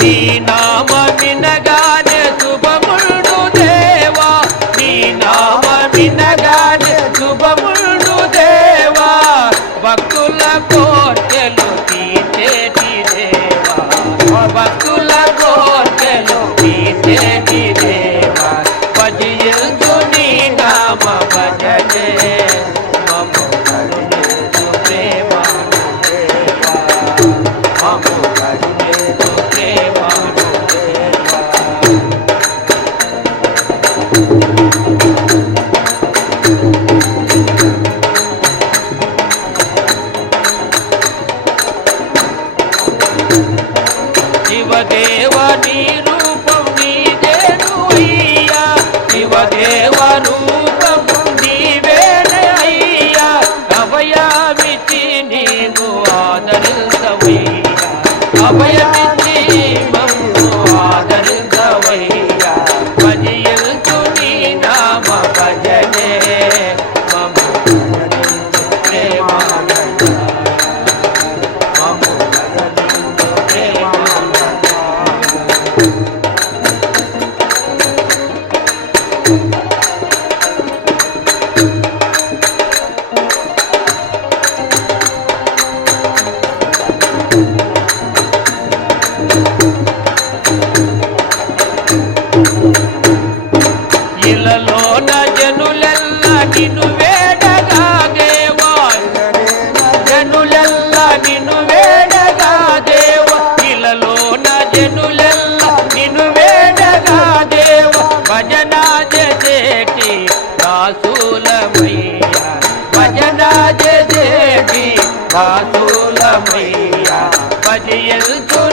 నీ నామ వినగానే శుభముండు దేవా, నీ నామ వినగానే శుభముండు దేవా, భక్తుల కోర్కెలు తీసేటి దేవా, భక్తుల కోర్కెలు తీసేటి దేవా, భజించు నీ నామ భజనే మమ్ము కరుణించు ప్రేమాను దేవా, మమ్ము కరుణించు ప్రేమాను దేవా. శివదేవ నీ రూపం నీదేను అయ్యా, శివదేవ రూపం నీవేనే అయ్యా, అభయమిచ్చి నీవు ఆదరించవయ్యా, అభయమిచ్చి మమ్ము ఆదరించవయ్యా, భజించు నీ నామ భజనే మమ్ము కరుణించు ప్రేమానంద, మమ్ము కరుణించు ప్రేమానంద. ఇలలోన జనులెల్ల నిన్ను వేడగా దేవా, జనులెల్ల నిన్ను వేడగా దేవా, ఇలలోన జనులెల్ల నిన్ను వేడగా దేవా, భజన చేసేటి దాసులమయ్యా, భజన చేసేటి దాసులమయ్యా, భజించు